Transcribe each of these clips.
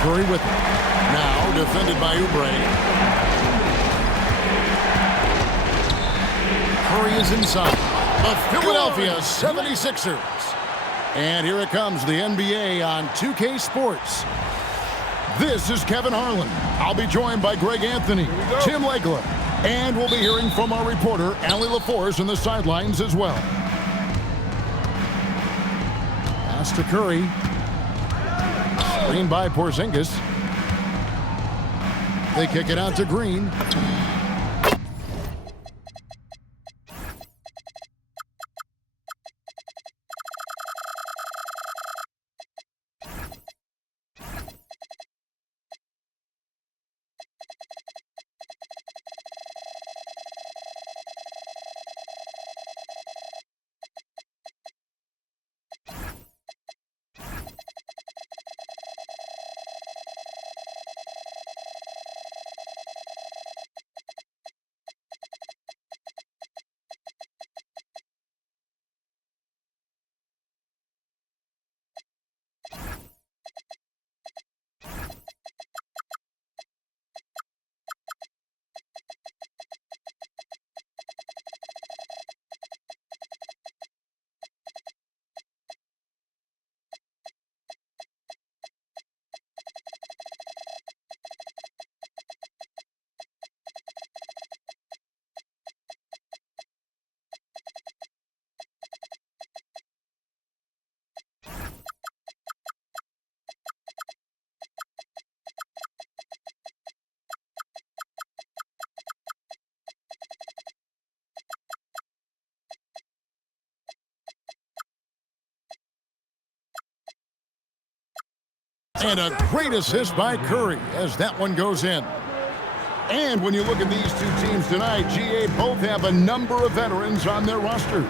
Curry with it. Now defended by Oubre. Curry is inside. The Philadelphia 76ers. And here it comes, the NBA on 2K Sports. This is Kevin Harlan. I'll be joined by Greg Anthony, Tim Legler, and we'll be hearing from our reporter, Allie LaForce, on the sidelines as well. Pass to Curry. Screen by Porzingis. They kick it out to Green. And a great assist by Curry as that one goes in. And when you look at these two teams tonight, GA, both have a number of veterans on their rosters.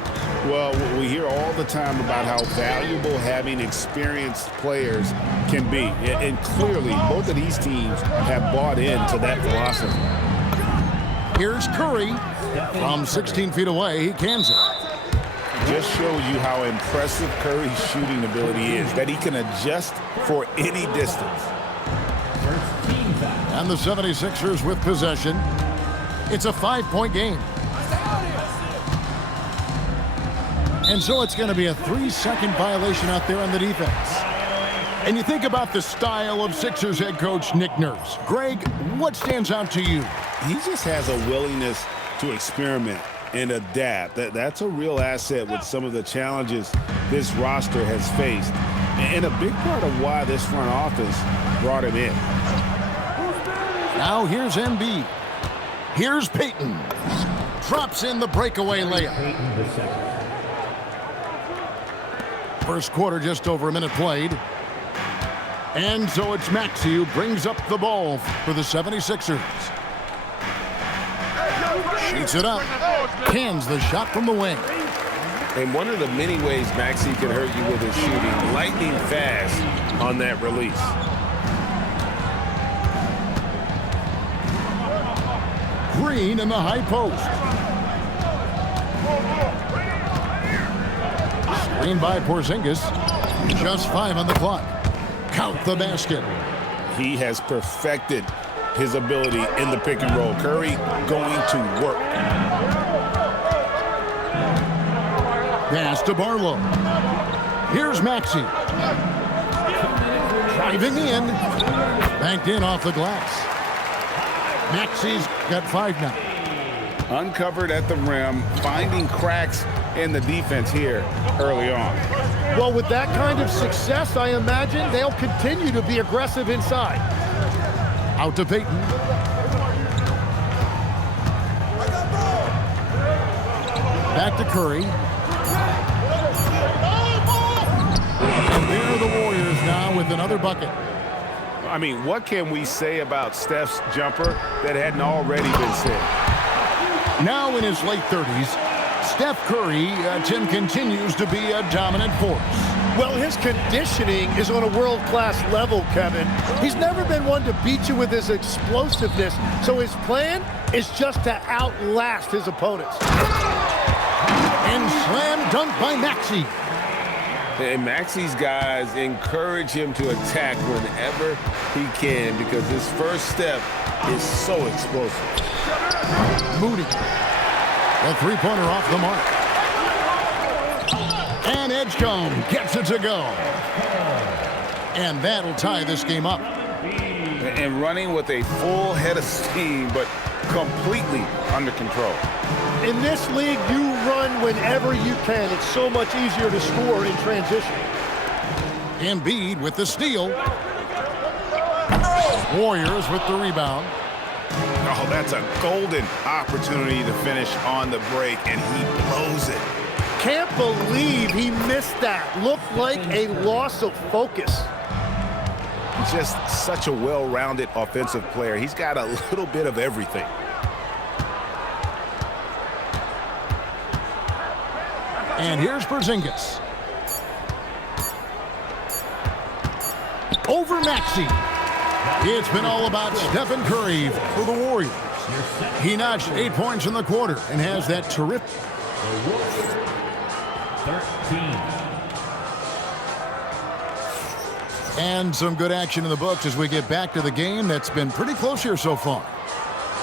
Well, we hear all the time about how valuable having experienced players can be. And clearly, both of these teams have bought into that philosophy. Here's Curry. From 16 feet away, he cans it. Just shows you how impressive Curry's shooting ability is, that he can adjust for any distance. And the 76ers with possession. It's a 5-point game. And so it's going to be a 3-second violation out there on the defense. And you think about the style of Sixers head coach Nick Nurse. Greg, what stands out to you? He just has a willingness to experiment and adapt. That's a real asset with some of the challenges this roster has faced. And a big part of why this front office brought him in. Now here's Embiid. Here's Payton. Drops in the breakaway layup. First quarter, just over a minute played. And so it's Maxey who brings up the ball for the 76ers. Shoots it up. Cans the shot from the wing. And one of the many ways Maxey can hurt you with his shooting, lightning fast on that release. Green in the high post. Screen by Porzingis. Just 5 on the clock. Count the basket. He has perfected his ability in the pick and roll. Curry going to work. Pass to Barlow. Here's Maxey. Driving in. Banked in off the glass. Maxey's got 5 now. Uncovered at the rim, finding cracks in the defense here early on. Well, with that kind of success, I imagine they'll continue to be aggressive inside. Out to Payton. Back to Curry. And there are the Warriors now with another bucket. I mean, what can we say about Steph's jumper that hadn't already been said? Now in his late 30s, Steph Curry, Tim, continues to be a dominant force. Well, his conditioning is on a world-class level, Kevin. He's never been one to beat you with his explosiveness, so his plan is just to outlast his opponents. And slam dunk by Maxey. And Maxey's guys encourage him to attack whenever he can because his first step is so explosive. Moody. The three-pointer off the mark. And Edgecombe gets it to go. And that'll tie this game up. And running with a full head of steam, but completely under control. In this league, you run whenever you can. It's so much easier to score in transition. Embiid with the steal. Warriors with the rebound. Oh, that's a golden opportunity to finish on the break, and he blows it. Can't believe he missed that. Looked like a loss of focus. Just such a well-rounded offensive player. He's got a little bit of everything. And here's Porzingis. Over Maxey. It's been all about Stephen Curry for the Warriors. He notched 8 points in the quarter and has that terrific. 13. And some good action in the books as we get back to the game that's been pretty close here so far.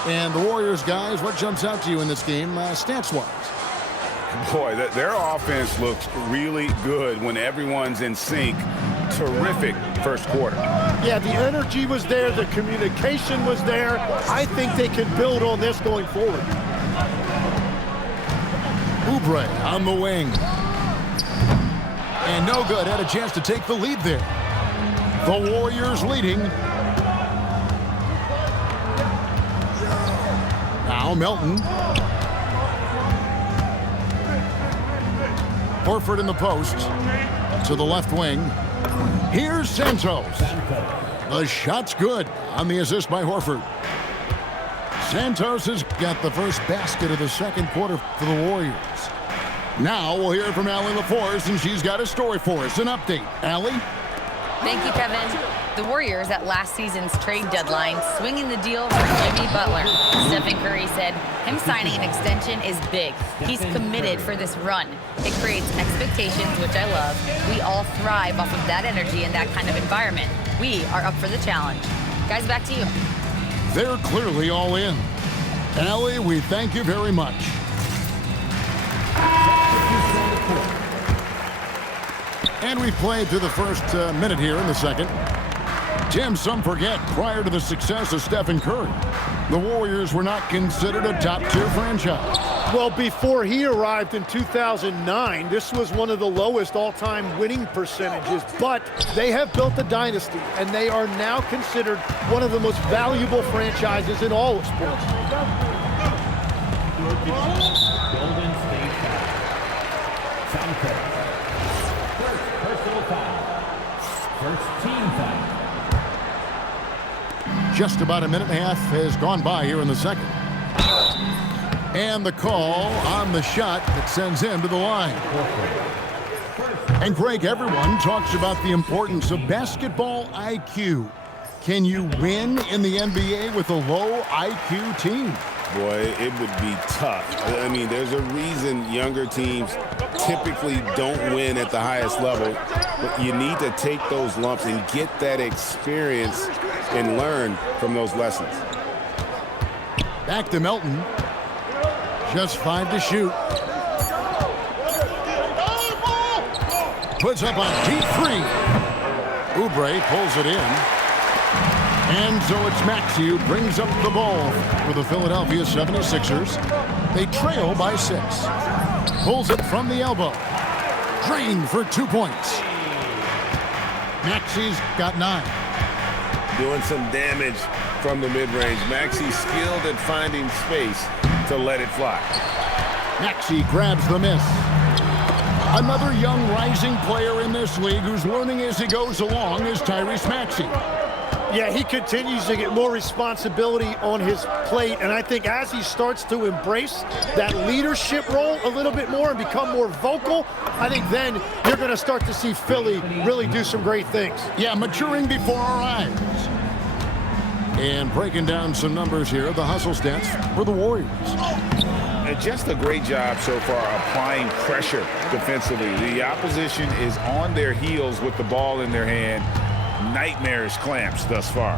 And the Warriors, guys, what jumps out to you in this game stats-wise? Boy, their offense looks really good when everyone's in sync. Terrific first quarter. Yeah, the energy was there. The communication was there. I think they can build on this going forward. Oubre on the wing. And no good. Had a chance to take the lead there. The Warriors leading. Now Melton. Horford in the post. To the left wing. Here's Santos. The shot's good on the assist by Horford. Santos has got the first basket of the second quarter for the Warriors. Now we'll hear from Allie LaForce, and she's got a story for us. An update. Allie? Thank you, Kevin. The Warriors at last season's trade deadline swinging the deal for Jimmy Butler. Stephen Curry said him signing an extension is big. He's committed for this run. It creates expectations, which I love. We all thrive off of that energy and that kind of environment. We are up for the challenge. Guys, back to you. They're clearly all in. Allie, we thank you very much. And we've played through the first minute here in the second. Tim, some forget, prior to the success of Stephen Curry, the Warriors were not considered a top-tier franchise. Well, before he arrived in 2009, this was one of the lowest all-time winning percentages, but they have built a dynasty, and they are now considered one of the most valuable franchises in all of sports. Golden State foul. Stephen Curry. First personal foul. First team foul. Just about a minute and a half has gone by here in the second. And the call on the shot that sends him to the line. And Greg, everyone talks about the importance of basketball IQ. Can you win in the NBA with a low IQ team? Boy, it would be tough. I mean, there's a reason younger teams typically don't win at the highest level. But you need to take those lumps and get that experience and learn from those lessons. Back to Melton. Just 5 to shoot. Puts up a deep three. Oubre pulls it in. And so it's Maxey who brings up the ball for the Philadelphia 76ers. They trail by 6. Pulls it from the elbow. Drained for 2 points. Maxey's got 9. Doing some damage from the mid-range. Maxey skilled at finding space to let it fly. Maxey grabs the miss. Another young rising player in this league who's learning as he goes along is Tyrese Maxey. Yeah, he continues to get more responsibility on his plate, and I think as he starts to embrace that leadership role a little bit more and become more vocal, I think then you're going to start to see Philly really do some great things. Yeah, maturing before our eyes. And breaking down some numbers here, the hustle stats for the Warriors. Just a great job so far applying pressure defensively. The opposition is on their heels with the ball in their hand. Nightmarish clamps thus far.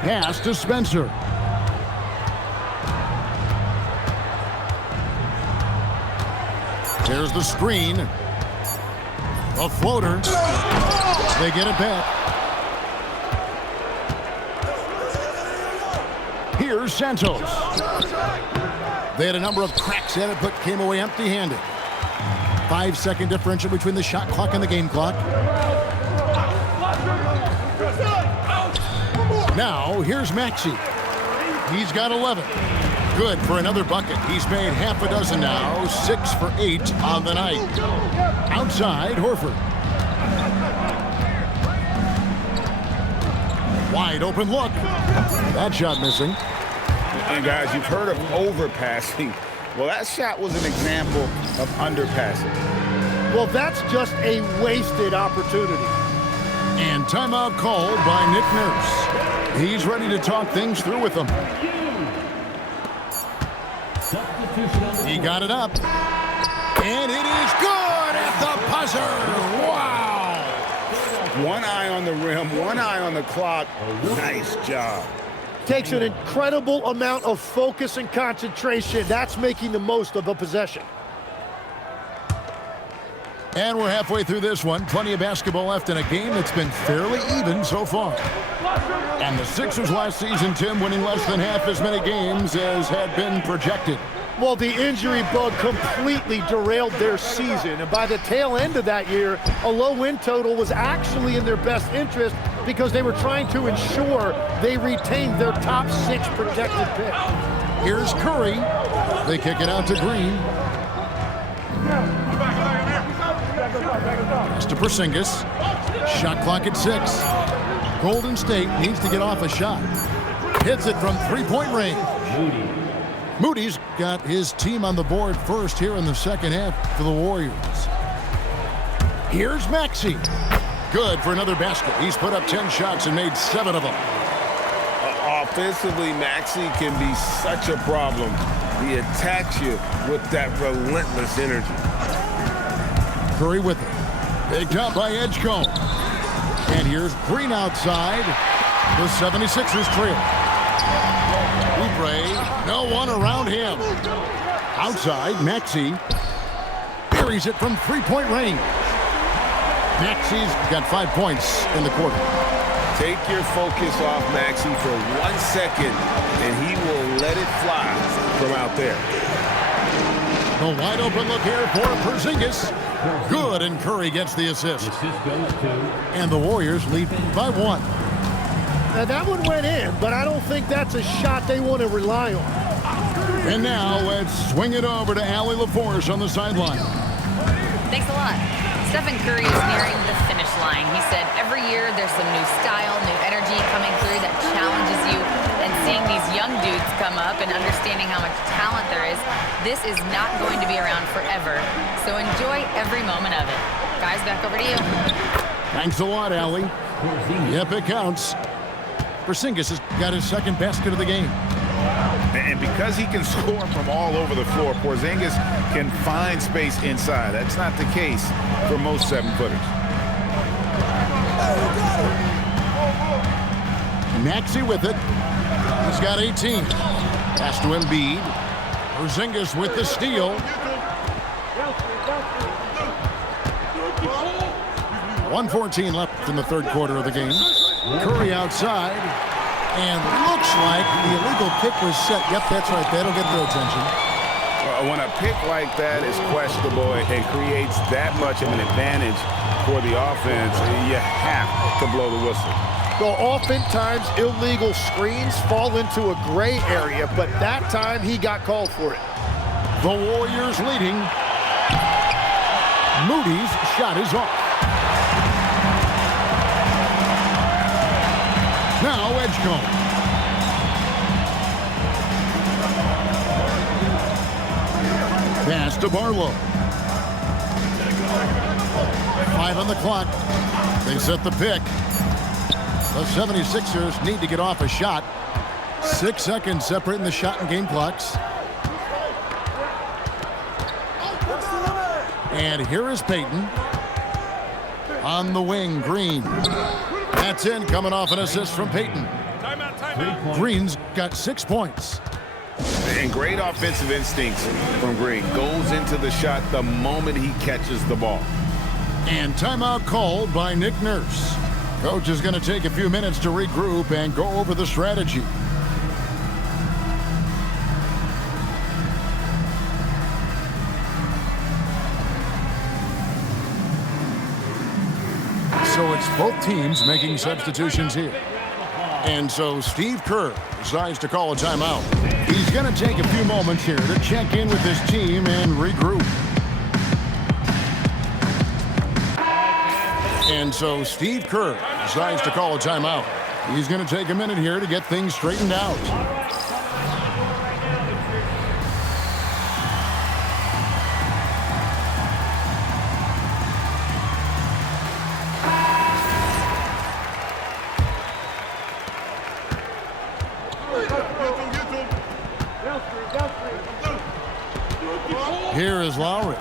Pass to Spencer. There's the screen. A floater. They get it back. Here's Santos. They had a number of cracks at it, but came away empty-handed. 5-second differential between the shot clock and the game clock. Now, here's Maxey. He's got 11. Good for another bucket. He's made half a dozen now, 6 for 8 on the night. Outside, Horford. Wide open look. That shot missing. And guys, you've heard of overpassing. Well, that shot was an example of underpassing. Well, that's just a wasted opportunity. And timeout called by Nick Nurse. He's ready to talk things through with them. He got it up. And it is good at the buzzer. Wow! One eye on the rim, one eye on the clock. Nice job. Takes an incredible amount of focus and concentration. That's making the most of a possession. And we're halfway through this one. Plenty of basketball left in a game that's been fairly even so far. And the Sixers last season, Tim, winning less than half as many games as had been projected. Well, the injury bug completely derailed their season. And by the tail end of that year, a low win total was actually in their best interest because they were trying to ensure they retained their top 6 projected pick. Here's Curry. They kick it out to Green. Pass to Porzingis. Shot clock at 6. Golden State needs to get off a shot. Hits it from three-point range. Moody's got his team on the board first here in the second half for the Warriors. Here's Maxey. Good for another basket. He's put up 10 shots and made 7 of them. Offensively, Maxey can be such a problem. He attacks you with that relentless energy. Curry with it. Picked up by Edgecombe. And here's Green outside. The 76ers trail. Oubre, no one around him. Outside, Maxey buries it from three-point range. Maxey's got 5 points in the quarter. Take your focus off Maxey for 1 second, and he will let it fly from out there. The wide open look here for Porzingis. Good, and Curry gets the assist. And the Warriors lead by 1. Now, that one went in, but I don't think that's a shot they want to rely on. And now let's swing it over to Allie LaForce on the sideline. Thanks a lot. Stephen Curry is nearing the finish line. He said every year there's some new style, new energy coming through that challenges you. And seeing these young dudes come up and understanding how much talent there is, this is not going to be around forever. So enjoy every moment of it. Guys, back over to you. Thanks a lot, Allie. Yep, it counts. Porzingis has got his second basket of the game. And because he can score from all over the floor, Porzingis can find space inside. That's not the case for most 7-footers. Maxey with it. He's got 18. Pass to Embiid. Porzingis with the steal. 1:14 left in the third quarter of the game. Curry outside. And looks like the illegal pick was set. Yep, that's right. That'll get their attention. When a pick like that is questionable and creates that much of an advantage for the offense, you have to blow the whistle. Well, oftentimes illegal screens fall into a gray area, but that time he got called for it. The Warriors leading. Moody's shot is off. Now Edgecombe. Pass to Barlow. 5 on the clock. They set the pick. The 76ers need to get off a shot. 6 seconds separating the shot and game clocks. And here is Payton. On the wing, Green. That's in, coming off an assist from Payton. Green's got 6 points. And great offensive instincts from Green. Goes into the shot the moment he catches the ball. And timeout called by Nick Nurse. Coach is going to take a few minutes to regroup and go over the strategy. So it's both teams making substitutions here. And so Steve Kerr decides to call a timeout. He's going to take a few moments here to check in with his team and regroup. And so Steve Kerr decides to call a timeout. He's going to take a minute here to get things straightened out. Here is Lowry.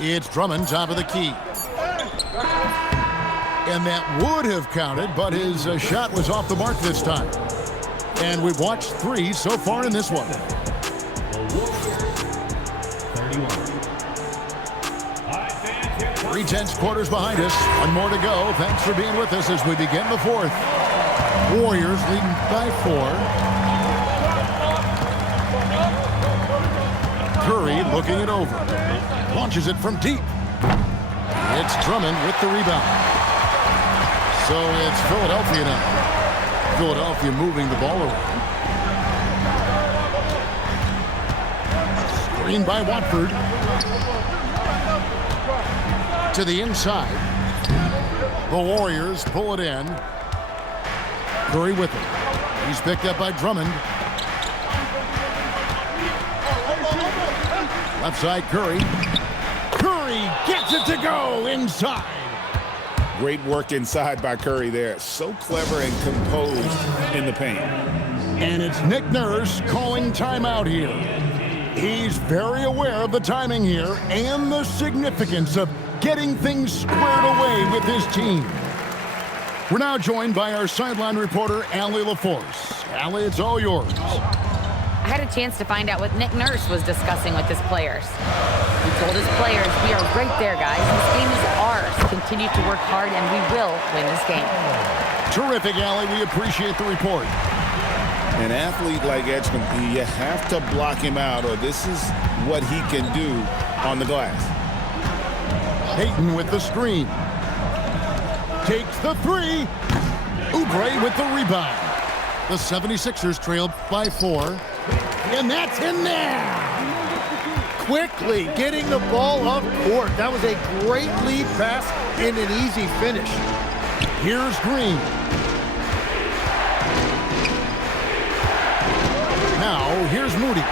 It's Drummond, top of the key. And that would have counted, but his shot was off the mark this time. And we've watched 3 so far in this one. 3/10 quarters behind us. One more to go. Thanks for being with us as we begin the 4th. Warriors leading by 4. Curry looking it over. Launches it from deep. It's Drummond with the rebound. So it's Philadelphia now. Philadelphia moving the ball around. Screen by Watford. To the inside. The Warriors pull it in. Curry with it. He's picked up by Drummond. Left side, Curry. Curry gets it to go inside. Great work inside by Curry there. So clever and composed in the paint. And it's Nick Nurse calling timeout here. He's very aware of the timing here and the significance of getting things squared away with his team. We're now joined by our sideline reporter, Allie LaForce. Allie, it's all yours. I had a chance to find out what Nick Nurse was discussing with his players. He told his players, we are right there, guys. This game is ours. Continue to work hard, and we will win this game. Terrific, Allie. We appreciate the report. An athlete like Edgecombe, you have to block him out, or this is what he can do on the glass. Payton with the screen. Takes the 3. Oubre with the rebound. The 76ers trailed by 4. And that's in there. Quickly getting the ball up court. That was a great lead pass and an easy finish. Here's Green. Now, here's Moody.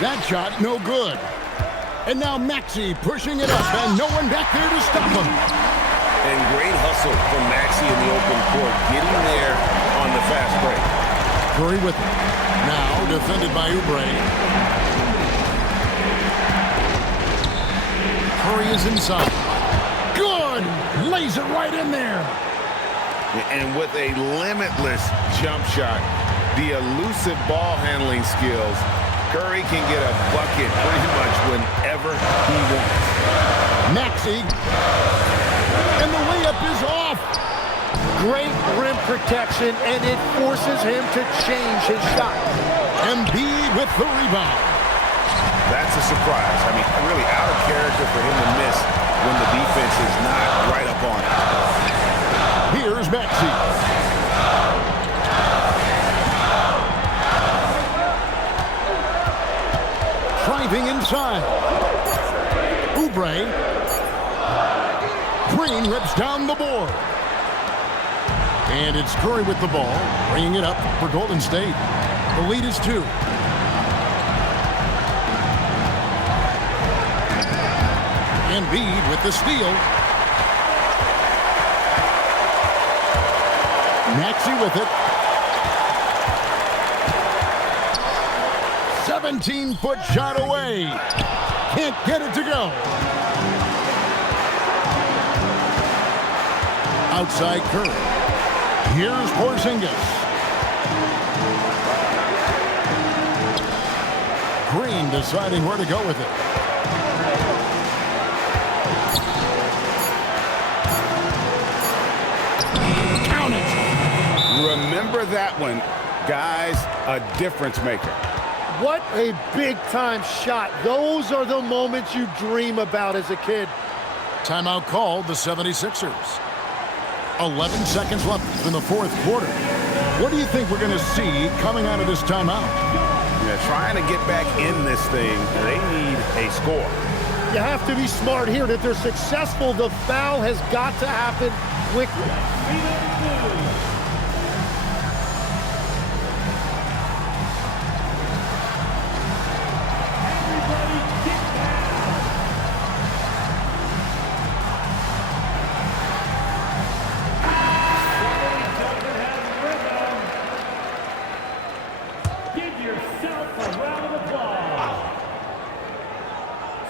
That shot, no good. And now Maxey pushing it up, and no one back there to stop him. And great hustle from Maxey in the open court, getting there on the fast break. Curry with it. Now defended by Oubre. Curry is inside. Good! Lays it right in there. And with a limitless jump shot, the elusive ball handling skills, Curry can get a bucket pretty much whenever he wants. Maxey. And the layup is off. Great rim protection, and it forces him to change his shot. Embiid with the rebound. That's a surprise. I mean, really out of character for him to miss when the defense is not right up on it. Here's Maxey. Driving inside. Oubre. Green rips down the board. And it's Curry with the ball, bringing it up for Golden State. The lead is 2. Embiid with the steal. Maxey with it. 17-foot shot away. Can't get it to go. Outside Curry. Here's Porzingis. Green deciding where to go with it. Count it. Remember that one, guys, a difference maker. What a big-time shot. Those are the moments you dream about as a kid. Timeout called the 76ers. 11 seconds left in the fourth quarter. What do you think we're going to see coming out of this timeout? Yeah, trying to get back in this thing, they need a score. You have to be smart here. If they're successful, the foul has got to happen quickly.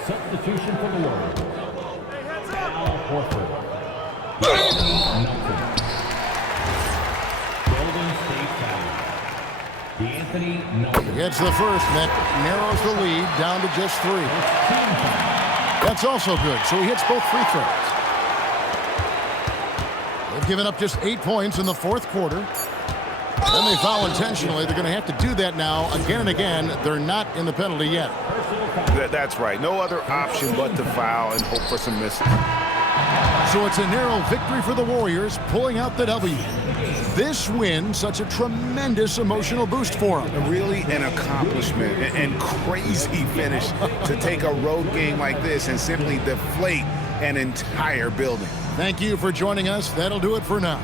Substitution for the Warriors. Al Horford. Golden State foul. D'Anthony Melton. Gets the first, and that narrows the lead down to just 3. That's also good, so he hits both free throws. They've given up just 8 points in the fourth quarter. Then they foul intentionally. They're going to have to do that now again and again. They're not in the penalty yet. That's right. No other option but to foul and hope for some misses. So it's a narrow victory for the Warriors, pulling out the W. This win, such a tremendous emotional boost for them. Really an accomplishment and crazy finish to take a road game like this and simply deflate an entire building. Thank you for joining us. That'll do it for now.